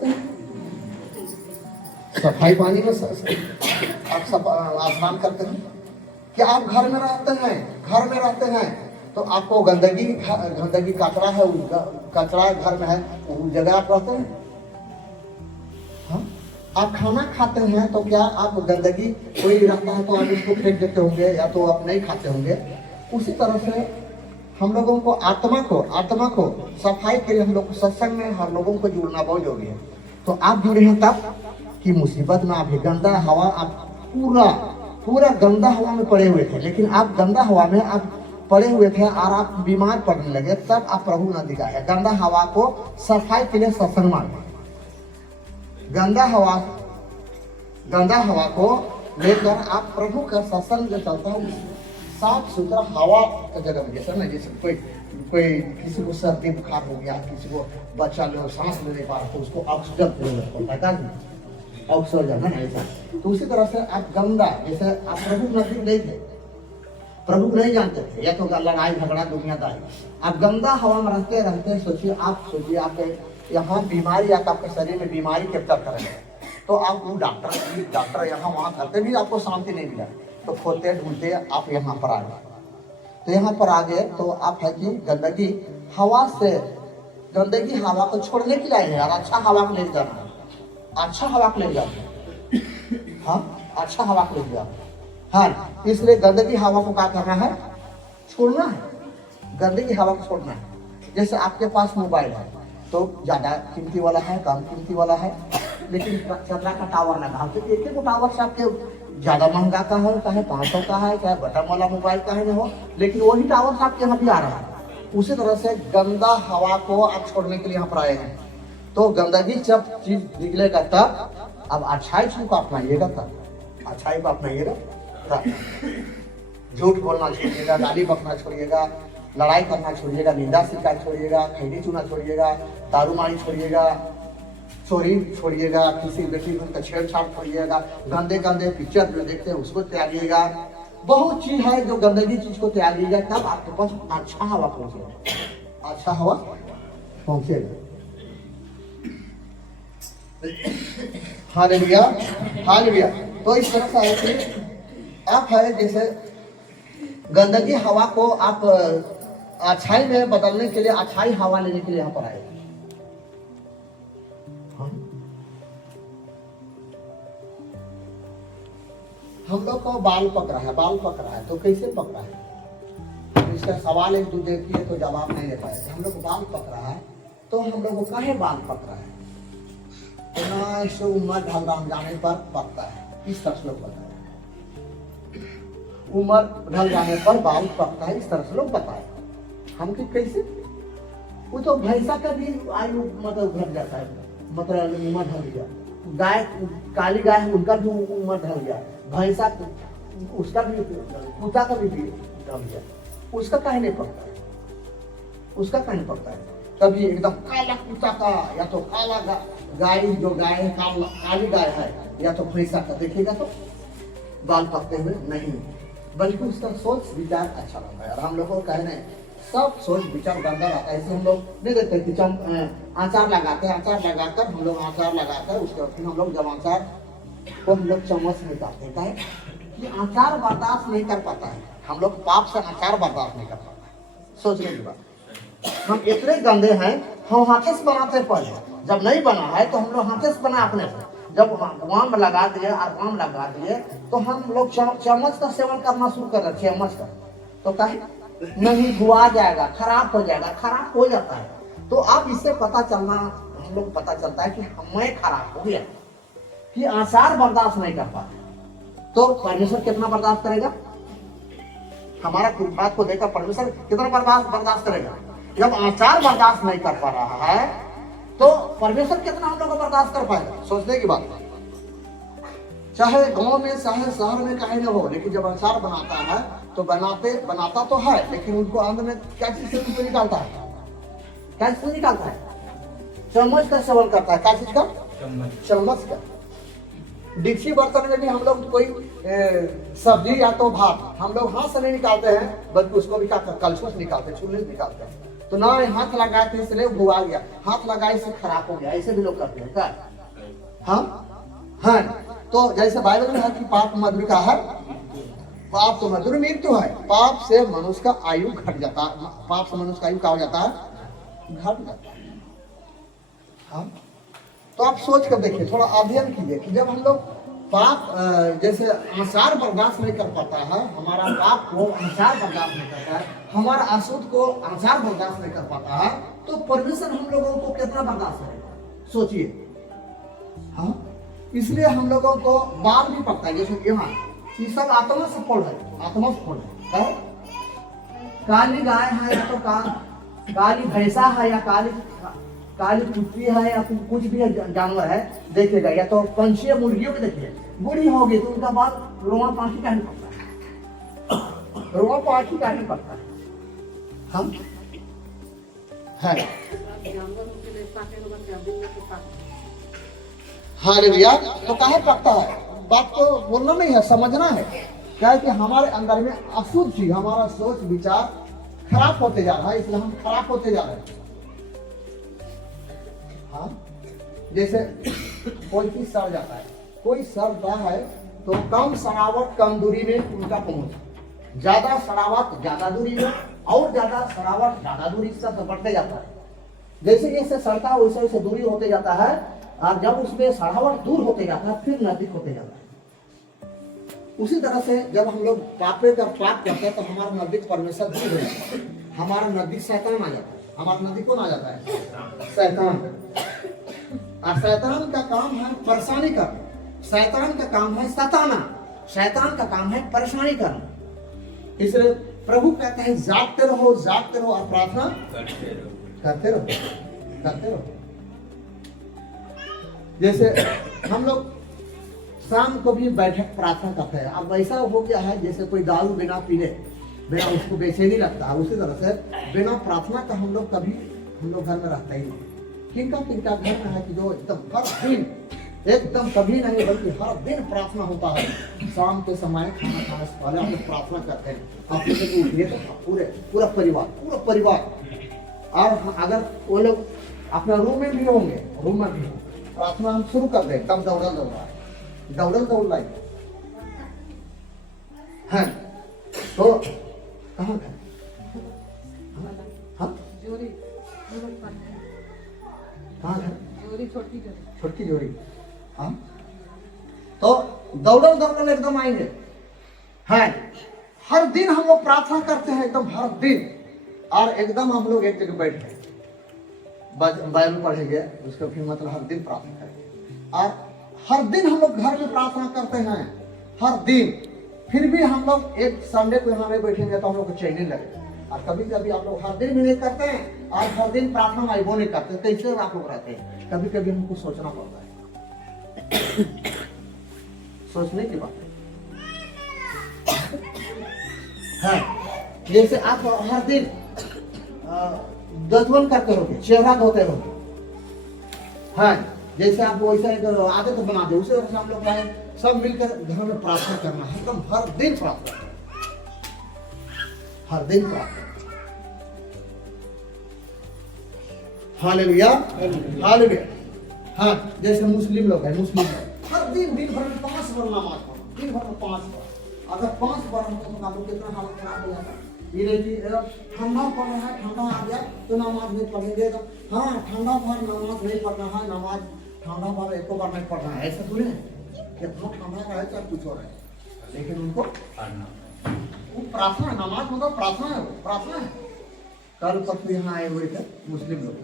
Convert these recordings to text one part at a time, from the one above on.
करते हैं? सफाई पानी में आप स्नान करते हैं? क्या आप घर में रहते हैं? घर में रहते हैं तो आपको गंदगी कचरा है, कचरा घर में है, उस जगह आप रहते हैं? हाँ? आप खाना खाते हैं तो क्या आप गंदगी कोई रहता है तो आप उसको फेंक देते होंगे या तो आप नहीं खाते होंगे? उसी तरह से हम लोगों को आत्मा को सफाई के लिए हम लोग सत्संग में हर लोगों को जुड़ना बहुत जरूरी है। तो आप जुड़े हैं तब कि मुसीबत में आप गंदा हवा, आप पूरा गंदा हवा में पड़े हुए थे, लेकिन आप गंदा हवा में आप पड़े हुए थे और आप बीमार पड़ने लगे, तब आप प्रभु न दिखाए। गंदा हवा को सफाई के लिए सत्संग मांगे। गंदा हवा को लेकर आप प्रभु का सत्संग जो चलता है साफ सुथरा हवा का जगह में, जैसे कोई किसी को सर्दी बुखार हो गया, किसी को बच्चा लोग सांस ले नहीं पा रहा तो उसको ऑक्सीजन की जरूरत पड़ता है, ऑक्सीजन है ना, ऐसा। तो उसी तरह से आप गंदा, जैसे आप प्रभु नजदीक नहीं थे, प्रभु नहीं जानते थे, या तो लड़ाई झगड़ा दुनियादारी, आप गंदा हवा में रहते सोचिए आप यहाँ बीमारी आपके शरीर में बीमारी कैप्चर करेंगे तो आप वो डॉक्टर यहाँ वहाँ करते भी आपको शांति नहीं मिला, तो खोदते ढूंढते आप यहाँ पर आ गए। तो यहाँ पर आ गए तो आप है कि गंदगी हवा को छोड़ने के लिए है और अच्छा हवा को ले जाना है, अच्छा हवा को ले जाना, हाँ अच्छा हवा को ले जाना, हाँ। इसलिए गंदगी हवा को क्या करना है? छोड़ना है, गंदगी हवा को छोड़ना है। जैसे आपके पास मोबाइल है तो ज्यादा कीमती वाला है, कम कीमती वाला है, लेकिन चंद्रा का टावर लगा तो एक ही टावर से आपके ज्यादा महंगा का है, चाहे 500 का है, चाहे बटन वाला मोबाइल का है ना हो, लेकिन वही टावर से आपके यहाँ भी आ रहा है। उसी तरह से गंदा हवा को आप छोड़ने के लिए यहाँ पर आए हैं। तो गंदगी जब चीज निकलेगा तब अब अच्छाई चीज को अपनाइएगा, तब अच्छाई को अपनाइएगा। झूठ बोलना छोड़िएगा, गाली बकना छोड़िएगा, लड़ाई करना छोड़िएगा, निंदा शिकायत छोड़िएगा, खैनी चूना छोड़िएगा, दारूमारी छोड़िएगा, चोरी छोड़िएगा, किसी व्यक्ति का छेड़छाड़ छोड़िएगा, गंदे पिक्चर जो देखते हैं उसको त्यागिएगा। बहुत चीज है जो गंदगी चीज को त्यागिएगा, तब आपके पास अच्छा हवा पहुंचेगा, अच्छा हवा पहुंचेगा। हालेलुया। तो इस तरह से है कि आप है जैसे गंदगी हवा को आप अच्छाई में बदलने के लिए, अच्छाई हवा लेने के लिए यहाँ पर आए। हम लोग को बाल पक रहा है तो कैसे पक रहा है? इसका सवाल एक दूसरे किए तो जवाब नहीं दे पाए। हम लोग को बाल पक रहा है तो हम लोग को काहे बाल पक रहा है? तो उम्र ढल जाने पर पकता है, इस तरह से लोग बताए। उम्र ढल जाने पर बाल पकता है, इस तरह से लोग बताए। हम कि कैसे? वो तो भैंसा का भी आयु मतलब घट जाता है, मतलब उम्र ढल गया। गाय, काली गाय है उनका भी उम्र ढल गया, भैंसा उसका भी, कुत्ता का भी ढल गया, उसका काहे नहीं पकता है? उसका काहे नहीं पकता है? तभी एकदम काला कुत्ता का या तो काला गाय, जो गाय है काली गाय है या तो भैंसा का देखिएगा तो बाल पकते हुए नहीं, बल्कि उसका सोच विचार अच्छा रहता है। और हम लोगों को कहने सब सोच विचार गंदा रहता है। ऐसे हम लोग नहीं देखते कि आचार लगाते हैं, आचार लगाकर हम लोग आचार लगाकर उसके बाद हम लोग जब आचार को हम लोग चम्मच में डालते हैं कि आचार बर्दाश्त नहीं कर पाता है, हम लोग पाप से आचार बर्दाश्त नहीं कर पाता है। सोचने की बात, हम इतने गंदे हैं, हम हाथे से बनाते पहले, जब नहीं बना है तो हम लोग हाथे से बना अपने से, जब वाम लगा दिए तो हम लोग चम्मच का सेवन करना शुरू कर रहे, चम्मच का, तो कहे नहीं धुआ जाएगा, खराब हो जाएगा, खराब हो जाता है। तो अब इससे पता चलना, हम लोग पता चलता है कि हमें खराब हो गया, कि आचार बर्दाश्त नहीं कर पाते, तो परमेश्वर कितना बर्दाश्त करेगा? हमारा बात को देखकर परमेश्वर कितना बर्दाश्त करेगा? जब आचार बर्दाश्त नहीं कर पा रहा है तो परमेश्वर कितना हम लोग को बर्दाश्त कर पाएगा? सोचने की बात। चाहे गांव में चाहे शहर में कहीं ना हो, लेकिन जब आचार बनाता है तो बनाता तो है, लेकिन उनको अंदर में क्या चीज से निकालता है? क्या चीज निकालता है? चम्मच का सेवन करता है। क्या चीज का? चम्मच का। डिक्सी बर्तन में भी हम लोग कोई सब्जी या तो भात हम लोग हाथ से नहीं निकालते हैं, बल्कि उसको भी कलछुल से निकालते हैं, छुलने से निकालते हैं। तो ना हाथ लगाए थे इसलिए भुआ गया, हाथ लगाए से खराब हो गया, ऐसे भी लोग करते हैं क्या? हाँ, तो जैसे बाइबल में है कि पाप मधुर का है, पाप तो मधुर मृत्यु है, पाप से मनुष्य का आयु घट जाता है, पाप से मनुष्य का आयु क्या हो जाता है? घट जाता है। हाँ, तो आप सोच कर देखिए, थोड़ा अध्ययन कीजिए कि जब हम लोग पाप जैसे आचार बर्दाश्त नहीं कर पाता है, हमारा पाप को आचार बर्दाश्त नहीं करता है, हमारा अशुद्ध को आचार बर्दाश्त नहीं कर पाता है, तो परमेश्वर हम लोगों को कितना बर्दाश्त करेगा? सोचिए। हाँ, इसलिए हम लोगों को बाल भी पकता है, जैसे यहाँ ये सब आत्मा से फल है, आत्मा से फल है। काली गाय है या तो काली भैंसा है या काली कुत्ती है या कुछ भी जानवर है, देखिएगा, या तो पंछी या मुर्गियों को देखिए, बूढ़ी होगी तो उनका बाल रोमा पाठी का नहीं पड़ता है, रोमा पाठी का नहीं पड़ता है। हम है हाँ रे भैया, तो काहे पकता है? बात को बोलना नहीं है, समझना है क्या है कि हमारे अंदर में अशुद्ध चीज, हमारा सोच विचार खराब होते जा रहा है, इसलिए हम खराब होते जा रहे हैं। हाँ, जैसे कोई चीज सड़ जाता है, कोई सड़ता है तो कम सड़ावट कम दूरी में उनका पहुंच, ज्यादा सड़ावट ज्यादा दूरी में, और ज्यादा सड़ावट ज्यादा दूरी से बढ़ते जाता है। जैसे जैसे सड़ता है वैसे वैसे दूरी होते जाता है, और जब उसमें सड़ावट दूर होते जाता है फिर नजदीक होते जाता है। उसी तरह से जब हम लोग पाप करते हैं तो हमारा नजदीक परमेश्वर दूर हो जाता है, हमारा नजदीक शैतान आ जाता है। हमारा नजदीक कौन आ जाता है? शैतान। और शैतान का काम है परेशानी करना, शैतान का काम है सताना, शैतान का काम है परेशानी करना। इसलिए प्रभु कहते हैं जागते रहो और प्रार्थना करते रहो। जैसे हम लोग शाम को भी बैठक प्रार्थना करते हैं। अब वैसा हो गया है जैसे कोई दारू बिना पीले बिना उसको बेचैनी लगता है, उसी तरह से बिना प्रार्थना का हम लोग कभी हम लोग घर में रहता ही नहीं। किनका घर में है कि जो एकदम हर दिन, एकदम कभी नहीं बल्कि हर दिन प्रार्थना होता है। शाम के समय खाना खाने से पहले हम लोग प्रार्थना करते हैं। आप लोग उठिए तो पूरा परिवार और अगर वो लोग अपना रूम में भी होंगे, प्रार्थना हम शुरू कर दें, तब दौड़ लाई है। तो कहाँ है? हाँ? कहाँ है? छोटी जोड़ी। हाँ, तो दौड़ल एकदम आएंगे। है, हर दिन हम लोग प्रार्थना करते हैं, एकदम हर दिन, और एकदम हम लोग एक जगह बैठ गए, बाइबल पढ़ेंगे, उसका फिर मतलब हर दिन प्रार्थना करेंगे। और हर दिन हम लोग घर में प्रार्थना करते हैं, हर दिन। फिर भी हम लोग एक संडे को यहाँ में बैठेंगे तो हम लोग को चैन नहीं लगेगा। और कभी कभी आप लोग हर दिन भी नहीं करते हैं और हर दिन प्रार्थना में वो नहीं करते, कैसे आप लोग रहते हैं? कभी कभी हमको सोचना पड़ता है, सोचने की बात है। जैसे आप हर दिन दतवन करते रहोगे, चेहरा धोते रहोगे, हाँ, जैसे आप वैसा एक आदत बना दे, उसे हम लोग सब मिलकर घर में प्रार्थना करना है, एकदम हर दिन प्रार्थना। हालेलुया। हाँ, जैसे मुस्लिम लोग हैं, हर दिन भर में 5 बार नमाज पढ़ो, दिन भर में 5 बार। अगर 5 बार हम तो आप लोग कितना हालत खराब हो जाता है। ये नहीं ठंडा पड़ना है, ठंडा आ गया तो नमाज नहीं पढ़ेंगे। हाँ, ठंडा भर नमाज नहीं पढ़ना है, नमाज ठंडा भर एक बार नहीं पढ़ना है, ऐसा थोड़ी है। कितना ठंडा रहे चाहे कुछ हो रहा है, लेकिन उनको वो प्रार्थना है, नमाज मतलब प्रार्थना है। कल परसों यहाँ आए हुए थे मुस्लिम लोग,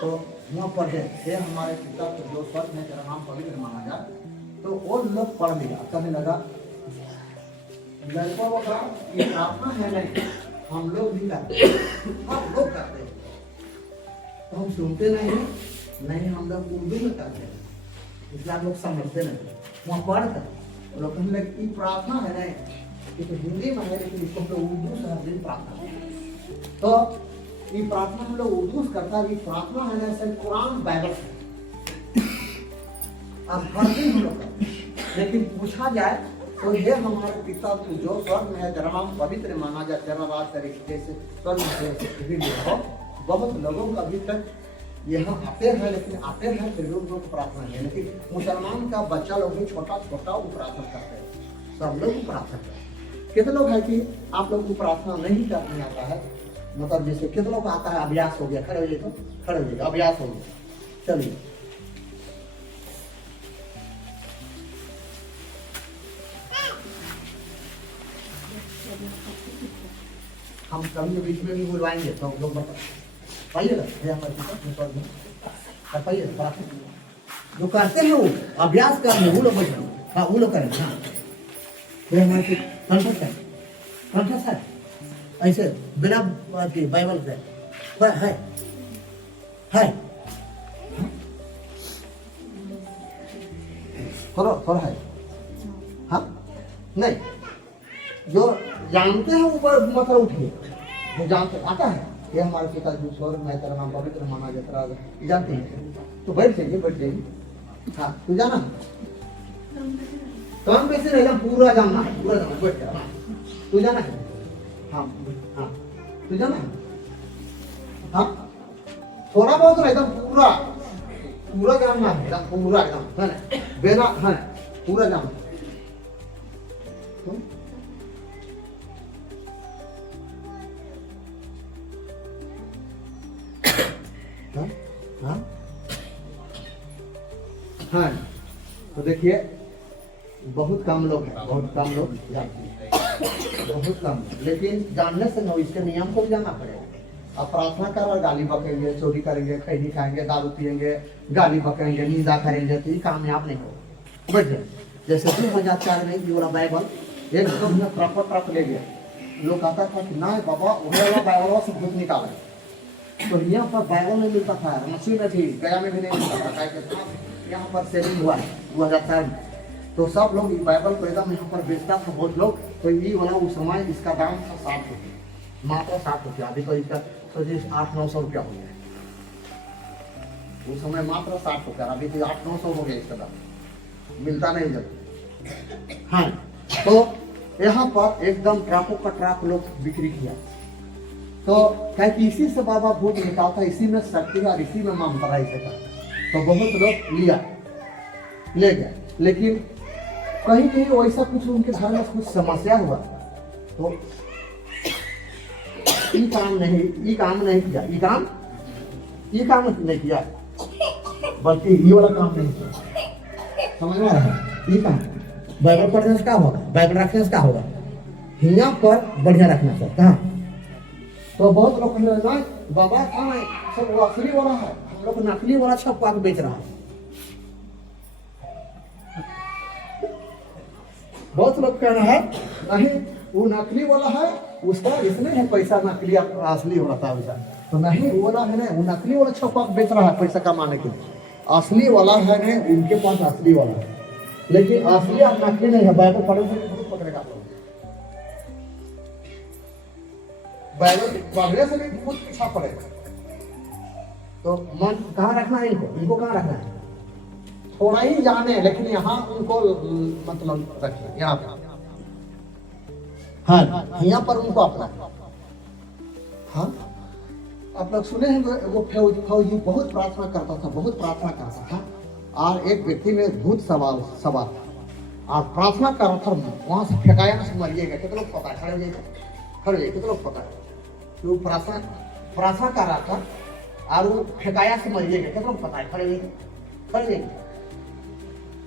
तो वहाँ पढ़े थे, हमारे पिता को जो स्वर्ग में तेरा नाम पवित्र माना जाए, तो वो लोग पढ़ लिया। कहने लगा लड़कों का ये प्रार्थना है नहीं, हम लोग भी करते हैं, हम लोग करते हैं, तो हम सुनते नहीं, हम लोग उर्दू में करते हैं, इसलिए आप लोग समझते नहीं। वहाँ पढ़कर लोग कहने लगे ये प्रार्थना है नहीं, ये तो हिंदी में है, लेकिन इसको हम लोग उर्दू से हर दिन प्रार्थना है। तो ये प्रार्थना हम लोग उर्दू से करता है, ये प्रार्थना है ना सर कुरान बाइबल से अब हर दिन हम लोग करते हैं। लेकिन पूछा जाए तो ये हमारे पिता तू जो स्वर्ग में है, तेरा नाम पवित्र माना जाए, तेरा राज तरीके से स्वर्ग में हो, बहुत लोगों का अभी तक यहाँ आते हैं, लेकिन आते हैं फिर भी उनको प्रार्थना है। लेकिन मुसलमान का बच्चा लोग भी छोटा छोटा वो प्रार्थना करते हैं, सब लोग प्रार्थना करते हैं। कितने लोग है कि आप लोग को प्रार्थना नहीं करने आता है, मतलब जैसे कितने लोग आता है अभ्यास हो गया, खड़े हो जाइए तो खड़े हो जाइए, अभ्यास हो गया। चलिए हम कभी बीच में भी बुलवाएंगे तो लोग पाइएगा जो करते हैं वो अभ्यास कर रहे वो लोग बैठे, हाँ वो लोग करें। हाँ ये हमारे कंठस्थ है ऐसे बिना बाइबल से है थोड़ा है। हाँ नहीं, जो जानते हैं ऊपर मतलब उठिए, जो जानते आता है ये हमारे पिता जी स्वर मैं तेरा नाम पवित्र माना जाता है, जानते हैं तो बैठ जाइए। हाँ तू जाना कम पैसे नहीं, पूरा जानना है, पूरा जानना, बैठ जा। तू जाना है, हाँ हाँ तू जाना है, हाँ थोड़ा बहुत नहीं, एकदम पूरा पूरा जानना है, एकदम पूरा एकदम है ना, बिना है पूरा जानना। हाँ तो देखिए बहुत कम लोग हैं, बहुत कम लोग जानते हैं, बहुत कम, लेकिन जानने से नहीं, इसके नियम को भी जानना पड़ेगा। अब प्रार्थना कर और गाली बकेंगे, चोरी करेंगे, खैनी खाएंगे, दारू पिएंगे, गाली बकेंगे, निंदा करेंगे तो ये कामयाब नहीं होगा। बैठे जैसे 2004 में ये वाला बाइबल एक ट्रक ले गया, लोग कहता था कि ना बाबा वो वाला बाइबल से भूत निकाले, तो यहाँ पर बाइबल नहीं मिलता था, मछली में थी, गया में भी नहीं मिलता था, यहाँ पर सेलिंग हुआ है 2004 में, तो सब लोग बाइबल को एकदम यहाँ पर बेचता था बहुत लोग। तो ये वाला उस समय इसका दाम था 60 रुपये, मात्र 60 रुपया। अभी तो इसका सोचिए 800-900 रुपया हो गया, उस समय मात्र 60 रुपया, अभी तो 800-900 हो गया इसका दाम, मिलता नहीं जब। हाँ तो यहाँ पर एकदम ट्रकों का ट्रक लोग बिक्री किया, तो क्या कि इसी से बाबा भूत निकालता, इसी में शक्ति और इसी में ममता इसे का, तो बहुत लोग ले गए। लेकिन कहीं कहीं वैसा कुछ उनके घर में कुछ समस्या हुआ तो ये काम नहीं किया, ये काम नहीं किया, बल्कि ये वाला काम नहीं किया। समझ में आ रहा है? ये काम बाइबल पढ़ने से क्या होगा, बाइबल रखने से क्या होगा, यहाँ पर बढ़िया रखना चाहिए। कहाँ तो बहुत लोग कहने बाबा कहाँ है, सब वो असली वाला है, हम लोग नकली वाला छपवा के बेच रहा है। बहुत लोग कहना है नहीं वो नकली वाला है, उसका इसमें है पैसा, नकली असली वाला था वैसा तो नहीं, वो वाला है ना, वो नकली वाला छपवा के बेच रहा है पैसा कमाने के लिए, असली वाला है ना उनके पास असली वाला है, लेकिन असली और नकली नहीं है। बाइबल पकड़ेगा पढ़ने से भी बहुत पीछा पड़ेगा। तो मन कहाँ रखना है, इनको कहाँ रखना है, थोड़ा ही जाने, लेकिन यहाँ उनको मतलब रखिए, यहाँ पे हाँ यहाँ पर उनको अपना। हाँ आप लोग सुने हैं वो फौजी बहुत प्रार्थना करता था, और एक व्यक्ति में भूत सवार और प्रार्थना कर रहा था, वहां से फेंकाया ना, समझिएगा कितने लोग पता है, खड़े कितने लोग पता है, वो प्रार्थना कर रहा था और वो फेंकाया से मरिएगा, कितने लोग पता है, खड़े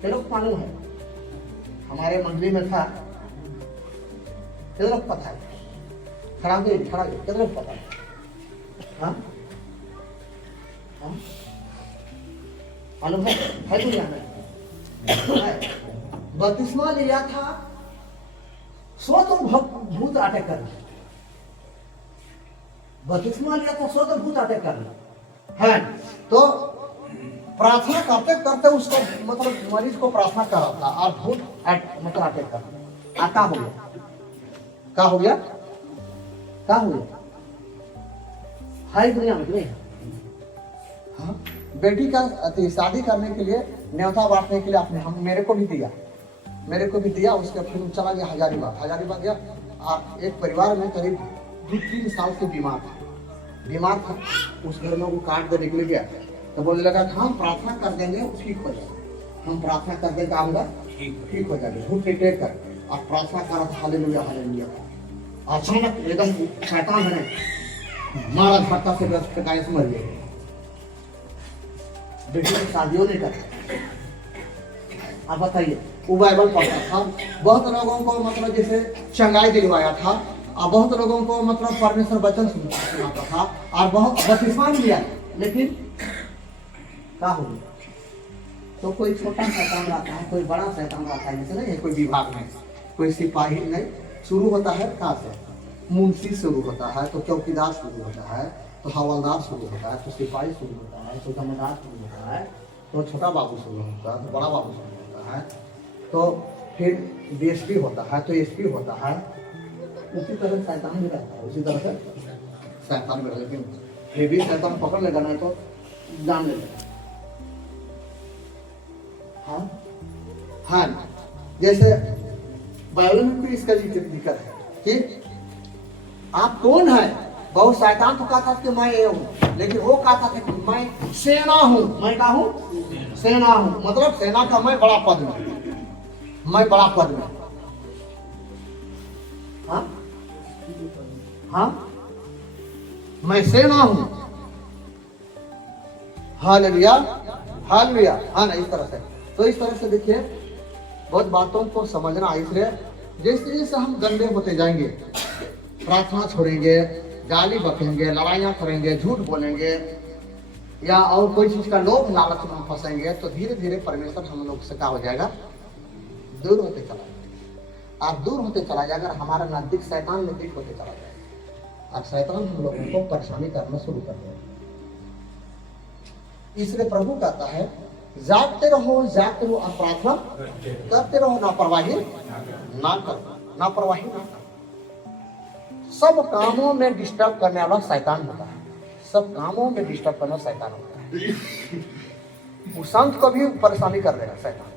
लोग मालूम है, हमारे मंडली में था, कितने लोग पता है, खड़ा कितने लोग पता है। हाँ मालूम है दुनिया में बपतिस्मा लिया था, सो तो भूत अटैक करना, बपतिस्मा लिया था, सो तो भूत अटैक करना है। तो प्रार्थना करते करते उसको मतलब मरीज को प्रार्थना कर रहा था और भूत मतलब अटैक करना, क्या हो गया हाई दुनिया में नहीं। हाँ बेटी का शादी करने के लिए न्योता बांटने के लिए आपने मेरे को भी दिया, उसके फिर चला गया हजारीबाग गया, और एक परिवार में करीब 2-3 साल से बीमार था, बीमार था, उस घर में वो काट देने के लिए गया, तो बोलने लगा कि हम प्रार्थना कर देंगे वो ठीक हो जाएगा, हम प्रार्थना कर देंगे क्या होगा, ठीक हो जाएगा। झूठ टेट कर और प्रार्थना कर रहा था, हालेलुया हालेलुया। अचानक एकदम शैतान है मारा झटका से गाय से मर गया। बेटी की शादियों नहीं करता। आप बताइए, वो बाइबल पढ़ता था, बहुत लोगों को मतलब जैसे चंगाई दिलवाया था, और बहुत लोगों को मतलब परमेश्वर वचन सुनाता था, और बहुत बपतिस्मा लिया, लेकिन क्या हो गया? तो कोई छोटा शैतान रहता है, कोई बड़ा शैतान रहता है, जैसे नहीं कोई विभाग में कोई सिपाही नहीं शुरू होता है, कहाँ से मुंशी शुरू होता है, तो चौकीदार शुरू होता है, तो हवलदार शुरू होता है, तो सिपाही शुरू होता है, तो जमादार शुरू होता है, तो छोटा बाबू शुरू होता है, तो बड़ा बाबू शुरू होता है, तो फिर डीएसपी होता है, तो एसपी होता है। उसी तरह शैतान भी रहता है, उसी तरह से शैतान भी रहता है, लेकिन फिर भी शैतान पकड़ लेगा नहीं तो जान लेगा। हाँ हाँ, जैसे बाइबल में भी इसका दिक्कत है कि आप कौन है। बहुत शैतान तो कहता था कि मैं ये हूँ, लेकिन वो कहता था कि मैं सेना हूँ। मैं क्या हूँ? सेना हूँ, मतलब सेना का मैं बड़ा पद में, मैं बड़ा पद में। हाँ हाँ, मैं सेना हूँ। Hallelujah hallelujah. हाँ ना, इस तरह से। तो इस तरह से देखिए, बहुत बातों को समझना, इसलिए जैसे जैसे हम गंदे होते जाएंगे, प्रार्थना छोड़ेंगे, गाली बकेंगे, लड़ाइयाँ करेंगे, झूठ बोलेंगे, या और कोई चीज का लोभ लालच में फंसेंगे, तो धीरे धीरे परमेश्वर हम लोग से क्या हो जाएगा? दूर होते चला जाएगा। आप दूर होते चला जाएगा, हमारा नजदीक शैतान नजदीक होते चला जाएगा, अब शैतान हम लोगों को परेशानी करना शुरू कर देगा। इसलिए प्रभु कहता है, जागते रहो और प्रार्थना करते रहो, लापरवाही ना करो, लापरवाही ना करो। सब कामों में डिस्टर्ब करने वाला शैतान होता है, सब कामों में डिस्टर्ब करने वाला शैतान होता है। वो संत को भी परेशानी कर देगा शैतान,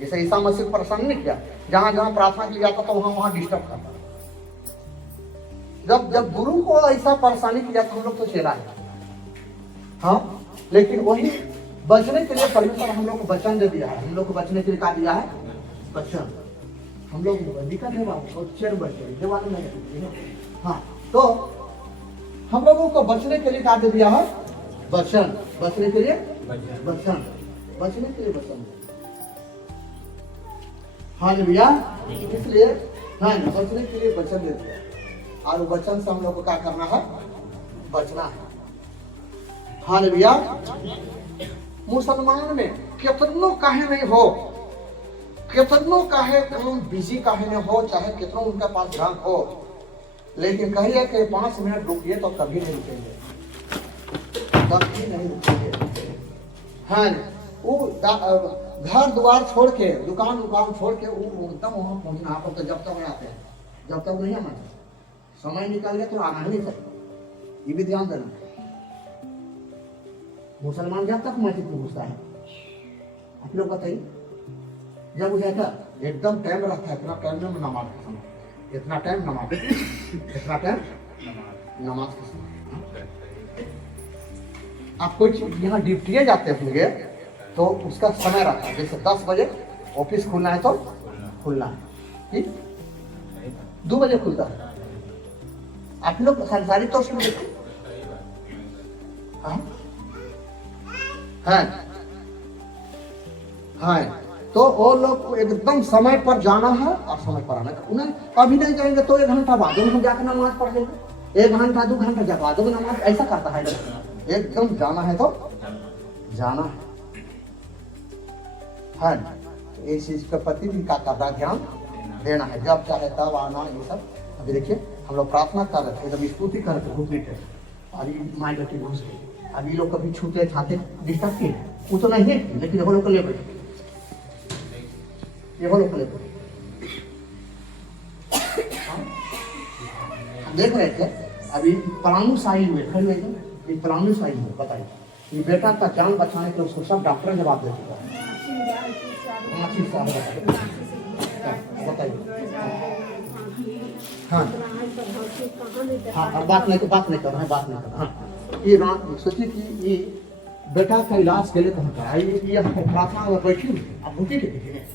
जैसे ईसा मसीह परेशान नहीं किया, जहां जहां प्रार्थना के लिए जाता तो वहां डिस्टर्ब करता। जब गुरु को ऐसा परेशानी किया तो हम लोग तो चेला है। हाँ, लेकिन वही बचने के लिए परमेश्वर हम लोग को वचन दे दिया है। हम लोग को बचने के लिए क्या दिया है? वचन। हम लोग दिक्कत है बाबू, चेर बचे जवान में। हाँ, तो हम लोगों को बचने के लिए क्या दे दिया है? वचन। बचने के लिए वचन, बचने के लिए वचन। हालेलुया। इसलिए हाँ, बचने के लिए वचन दे दिया, और वचन से हम लोग को क्या करना है? बचना है। हालेलुया। मुसलमान में कितनों काहे नहीं हो, कितनों काहे काम बिजी काहे नहीं हो, चाहे कितनों उनके पास धन हो, लेकिन कहिए कि 5 मिनट रुकिए तो कभी नहीं रुकेंगे, कभी नहीं रुकेंगे। हाँ, वो घर द्वार छोड़ के, दुकान छोड़ के वो एकदम वहां पहुंचना। आप तो जब तक आते हैं, जब तक नहीं आना, समय निकल गया तो आना ही नहीं सकता, ये भी ध्यान देना। मुसलमान जब तक मस्जिद में घुसता है, आप लोग बताइए, जब वो जाता एकदम टाइम रखता है, इतना टाइम में नमाज का समय, इतना टाइम नमाज, इतना टाइम नमाज का समय। आप कोई यहाँ ड्यूटी जाते होंगे तो उसका समय रहता है, जैसे 10 बजे ऑफिस खुलना है तो खुलना है, ठीक 2 बजे खुलता है। आप लोग संसारी तौर से देखो, हाँ हाँ, तो वो लोग एकदम समय पर जाना है और समय पर आना है। उन्हें अभी नहीं जाएंगे तो 1 घंटा बाद में जाकर नमाज पढ़ लेंगे, 1 घंटा 2 घंटा जब बाद में नमाज, ऐसा करता है। एकदम जाना है तो जाना है। हाँ, इस चीज के प्रति भी क्या करना, ध्यान देना है। जब चाहे तब आना, ये सब। अभी देखिए, हम लोग प्रार्थना कर रहे थे, एकदम स्तुति कर रहे थे, घुस थे, अभी माई बेटी घुस गई। अभी लोग कभी छूटे खाते डिस्टर्ब किए, वो तो नहीं है, लेकिन वो लोग ले बैठे, ये वो लोग ले बैठे। देख रहे थे अभी पलामू शाही हुए, खड़ी हुए थे, पलामू शाही हुए। बताइए, ये बेटा का जान बचाने के लिए उसको सब डॉक्टर जवाब दे चुका है। बताइए। हाँ हाँ, बात नहीं कर रहे हैं, बात नहीं कर रहे हैं। हाँ, ये सोचिए कि ये बेटा का इलाज के लिए तो होता है ये प्रार्थना में बैठी हुई है, आप भूखी के देखिए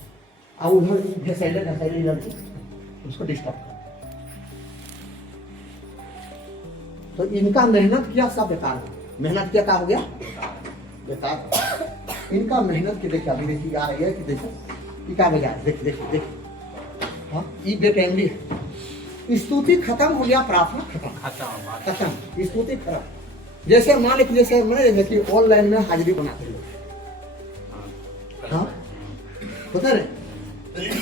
अब उधर घसेले घसेले लड़की उसको डिस्टर्ब कर, तो इनका मेहनत किया सब बेकार हो, मेहनत किया क्या हो गया बेकार। इनका मेहनत की देखिए अभी देखिए आ रही है कि देखो ये क्या बजा है, देखिए देखिए देखिए हाँ ये बेटैमरी है, स्तुति खत्म हो गया, प्रार्थना खत्म खत्म, स्तुति खत्म। जैसे मान लीजिए जैसे मैंने कि ऑनलाइन में हाजिरी बनाते लोग, हाँ होता है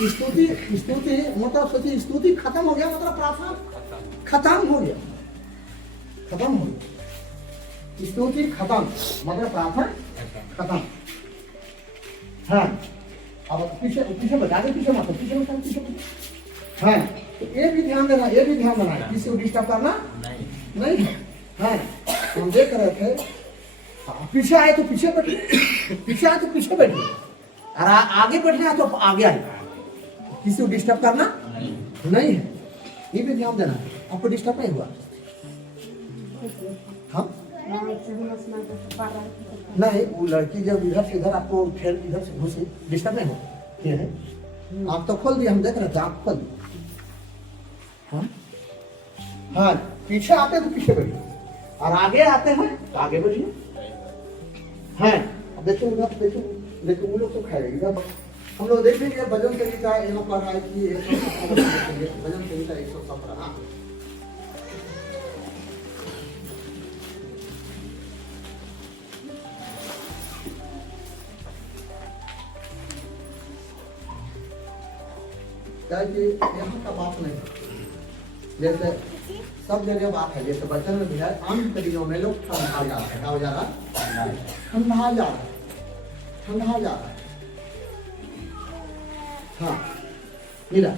स्तुति स्तुति मतलब सोचिए स्तुति खत्म हो गया मतलब प्रार्थना खत्म हो गया, खत्म हो गया, स्तुति खत्म मतलब प्रार्थना खत्म। हाँ अब पीछे पीछे बता दे, पीछे मत पीछे बता पीछे हाँ, तो ये भी ध्यान देना, ये भी ध्यान देना है, किसी को डिस्टर्ब करना नहीं है। हाँ हम देख रहे थे, पीछे आए तो पीछे बैठे, पीछे आए तो पीछे बैठे, और आगे बैठना है तो आगे आए, किसी को डिस्टर्ब करना नहीं है, ये भी ध्यान देना। आपको डिस्टर्ब नहीं हुआ? हाँ नहीं, वो लड़की जब इधर से इधर आपको फिर इधर से घुसी, डिस्टर्ब नहीं हो, आप तो खोल दिए, हम देख रहे थे आप खोल दिए। हाँ हाँ पीछे आते तो पीछे बैठिए, और आगे आते हैं तो आगे बैठिए। हाँ अब देखिए उधर देखिए देखिए वो लोग तो खाएगा इधर, हम लोग देख लीजिए भजन संहिता यहाँ पर है कि 117 भजन संहिता 117। हाँ कि यहाँ का बात नहीं, जैसे सब जगह बात है, जैसे बचन में भी है अंत दिनों में लोग ठंडा जा रहा है, क्या हो जा रहा है? ठंडा जा रहा है, ठंडा जा रहा है। हाँ मिला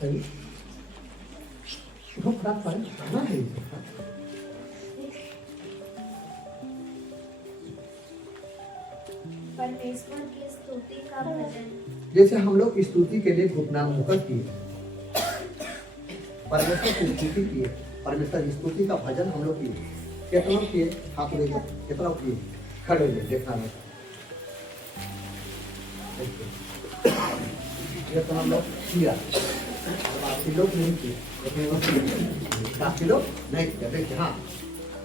सही खराब पड़े है। परमेश्वर की स्तुति का भजन, जैसे हम लोग स्तुति के लिए घुटना मुकर किए, परमेश्वर की स्तुति किए, परमेश्वर की स्तुति का भजन हम लोग किए, कितना किए हाथ लेकर, कितना किए खड़े हुए देखना में, कितना हम लोग किया, बाकी लोग नहीं किए, बाकी लोग नहीं किया, देखिए हाँ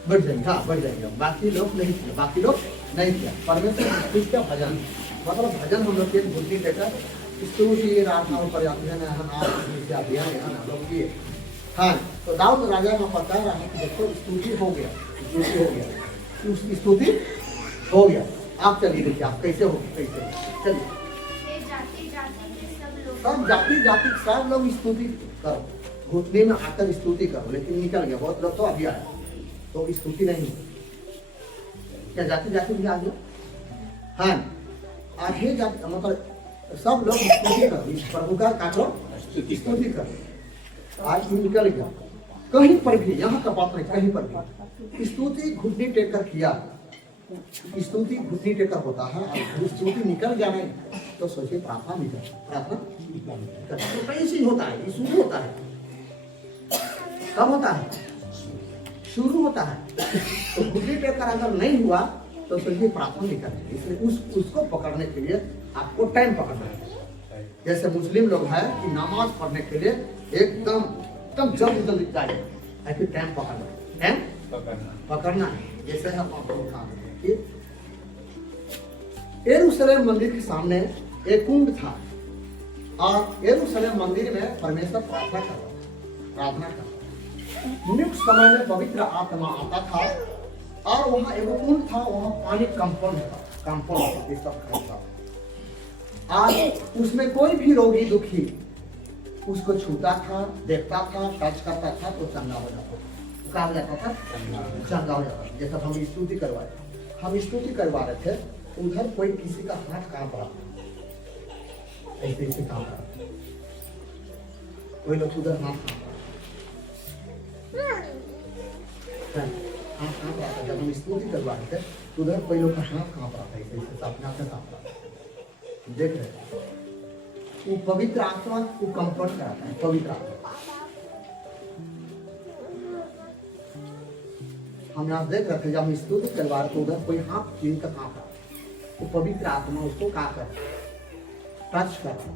बढ़ जाएंगे, हाँ बढ़ जाएंगे, बाकी लोग नहीं किया, बाकी लोग नहीं किया। परमेश्वर का भजन मतलब भजन हम लोग के बुद्धि देकर स्तुति राधा ऊपर जाते हैं हम लोग किए। हाँ तो दाऊद राजा में बता रहा है कि देखो स्तुति हो गया, स्तुति हो गया, स्तुति हो गया। आप चलिए देखिए आप कैसे हो, कैसे चलिए सब जाति जाति सब लोग स्तुति करो, घुटने में आकर स्तुति करो, लेकिन निकल गया बहुत लोग तो अभी आया तो स्तुति नहीं, क्या जाति जाति भी आ गया? हाँ आगे जाति मतलब सब लोग स्तुति करो, इस प्रभु का करो स्तुति करो। आज निकल गया कहीं पर भी, यहाँ का बात नहीं, कहीं पर भी स्तुति घुटने टेक कर किया, स्तुति घुटने टेक कर होता है, और स्तुति निकल गया नहीं तो सोचिए प्रार्थना नहीं कर, प्रार्थना तो कैसे होता है? ये शुरू होता है, कब होता है? शुरू होता है, तो घुटने टेक कर अगर नहीं हुआ तो सोचिए प्रार्थना नहीं करते, इसलिए उसको पकड़ने के लिए आपको टाइम पकड़ना है। जैसे मुस्लिम लोग हैं कि नमाज पढ़ने के लिए एकदम एकदम जल्दी जल्दी जाए, ऐसे टाइम पकड़ना है, टाइम पकड़ना है। जैसे हम आपको कहा यरूशलेम मंदिर के सामने एक कुंड था, और यरूशलेम मंदिर में परमेश्वर प्रार्थना कर नियुक्त समय में पवित्र आत्मा आता था, और वहाँ एक कुंड था, वहाँ पानी कंपाउंड था, और उसमें कोई भी रोगी दुखी उसको छूता था, देखता था, टच करता था तो चंगा हो जाता, क्या हो जाता था? चंगा हो जाता। जैसा हम स्तुति करवाए, हम स्तुति करवा रहे थे, उधर कोई किसी का हाथ कांप रहा, ऐसे ऐसे कांप रहा, कोई लोग उधर हाथ कांप रहा, हाथ कांप रहा था। जब हम स्तुति करवा रहे थे तो उधर कोई लोग का हाथ कांप रहा था, ऐसे अपने आप से कांप रहा था। देख रहे हैं? वो पवित्र आत्मा को कंफर्ट कराता है, पवित्र आत्मा। हम यहाँ देख रहे थे जब हम स्तुति करवा रहे थे उधर कोई हाथ चीन का कांप रहा था, तो पवित्र आत्मा उसको क्या कर टच कर रहा था।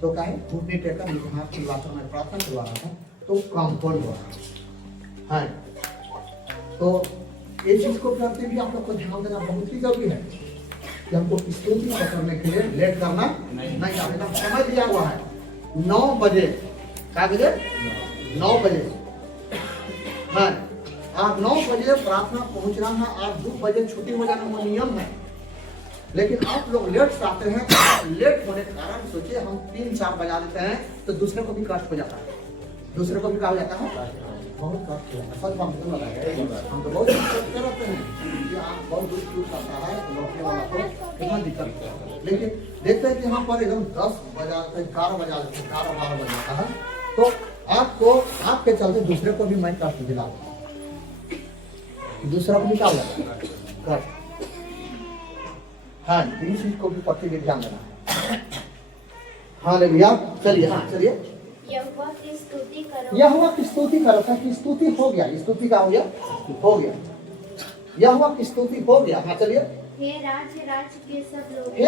तो क्या है, घुटने टेकर नीचे हाथ खिलवाता मैं प्रार्थना करवा रहा था तो कंफर्ट हो रहा है। तो ये चीज को करते भी आप लोग को ध्यान देना बहुत ही जरूरी है कि हमको स्तुति करने के लिए लेट करना नहीं चाहिए। समय दिया हुआ है 9 बजे, क्या बजे 9 बजे, हाँ आप 9 बजे प्रार्थना पहुंचना है, आप 2 बजे छुट्टी हो जाना वो नियम है। लेकिन आप लोग लेट से आते हैं, लेट होने के कारण सोचिए हम 3-4 बजा देते हैं तो दूसरे को भी कष्ट हो जाता है, दूसरे को भी क्या हो जाता है, बहुत कष्ट हो जाता है। सच बात हम तो बहुत दिक्कत रहते हैं कि आप बहुत दूर दूर करता है तो लौटने वाला को कितना दिक्कत होता है। लेकिन देखते हैं कि यहाँ पर एकदम 10 बजा 11 बजा 11-12 बजाता है तो आपको आपके चलते दूसरे को भी मैं कष्ट दिला, दूसरा को भी क्या हो जाता है कष्ट। हाँ इस चीज को भी पक्के ध्यान देना है। हाँ ले भैया चलिए, हाँ चलिए यहोवा की स्तुति करो। यहोवा की स्तुति करो। कि स्तुति हो गया, स्तुति का हो गया, हो गया यहोवा की स्तुति हो गया। हाँ चलिए, हे राज्य राज्य के सब लोग, हे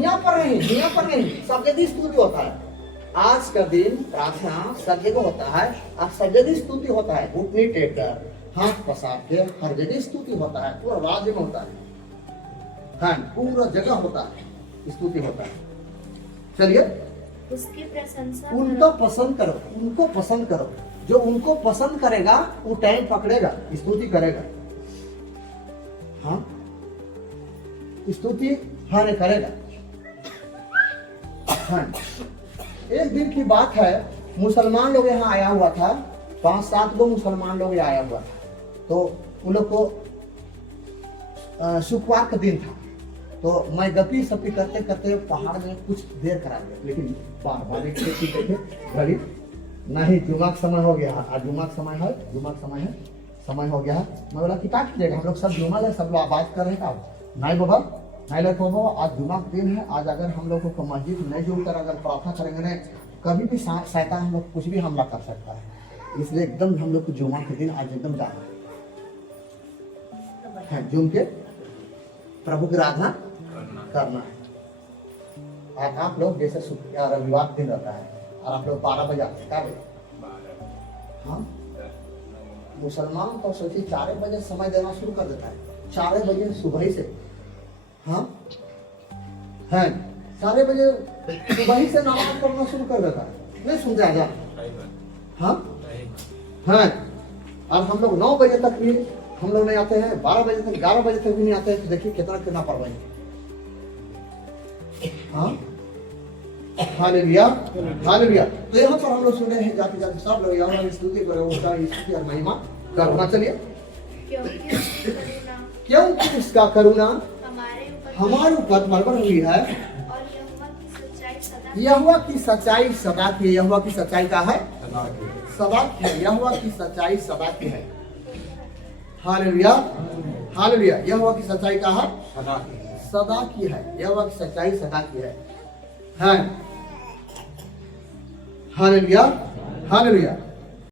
यहाँ पर नहीं, यहाँ पर नहीं, सब जगह स्तुति होता है। आज का दिन प्रार्थना सब जगह होता है, अब सब जगह स्तुति होता है। घुटने टेकर हाथ पसार के हर जगह स्तुति होता है, पूरा राज्य में होता है, हाँ पूरा जगह होता है स्तुति होता है। चलिए उसकी प्रशंसा उनको पसंद करो, उनको पसंद करो। जो उनको पसंद करेगा वो टाइम पकड़ेगा, स्तुति करेगा। हाँ स्तुति हाँ करेगा। हाँ एक दिन की बात है, मुसलमान लोग यहाँ आया हुआ था, 5-7 गो मुसलमान लोग आया हुआ था। तो उन लोग को शुक्रवार का दिन था, तो मैं गपी सपी करते करते पहाड़ में कुछ देर करा गया। लेकिन बार देखे घड़ी नहीं, जुमा का समय हो गया, आज जुमा का समय है, जुमा का समय है, समय हो गया है। मैं बोला कि क्या कीजिएगा, हम लोग सब जुमा है, सब लोग आवाज कर रहे हैं। नहीं बाबा नहीं लगे बाबा, आज जुमा का दिन है, आज अगर हम लोगों को मस्जिद नहीं जुड़कर अगर प्रार्थना करेंगे ना, कभी भी शैतान हम लोग कुछ भी हमला कर सकता है। इसलिए एकदम हम लोग को जुमा के दिन आज एकदम जाना है, जुम के प्रभु की आराधना करना है। आप लोग जैसे रविवार दिन रहता है और आप लोग 12 बजे आते हैं, क्या बजे? हाँ मुसलमान तो सोचिए 4 बजे समय देना शुरू कर देता है, 4 बजे सुबह से। हाँ है 4 बजे सुबह से नमाज पढ़ना शुरू कर देता है, नहीं सुनते आजा। हाँ है और हम लोग 9 बजे तक भी हम लोग नहीं आते हैं, 12 बजे तक 11 बजे तक भी नहीं आते हैं। तो देखिए कितना पढ़वाएंगे। हाँ हालेलुया हालेलुया। तो यहाँ पर हम लोग सुन रहे हैं जाते जाते सब लोग यहोवा की स्तुति करो, उसका स्तुति और महिमा करना। चलिए क्योंकि उसका करुणा हमारे ऊपर प्रबल हुई है और यहोवा की सच्चाई सदा की। यहोवा की सच्चाई का है सदा की है, यहोवा की सच्चाई सदा की है। Hallelujah hallelujah. यहोवा की सच्चाई का है सदा की है, यहोवा की सच्चाई सदा की है। हाँ हालेलुया हालेलुया।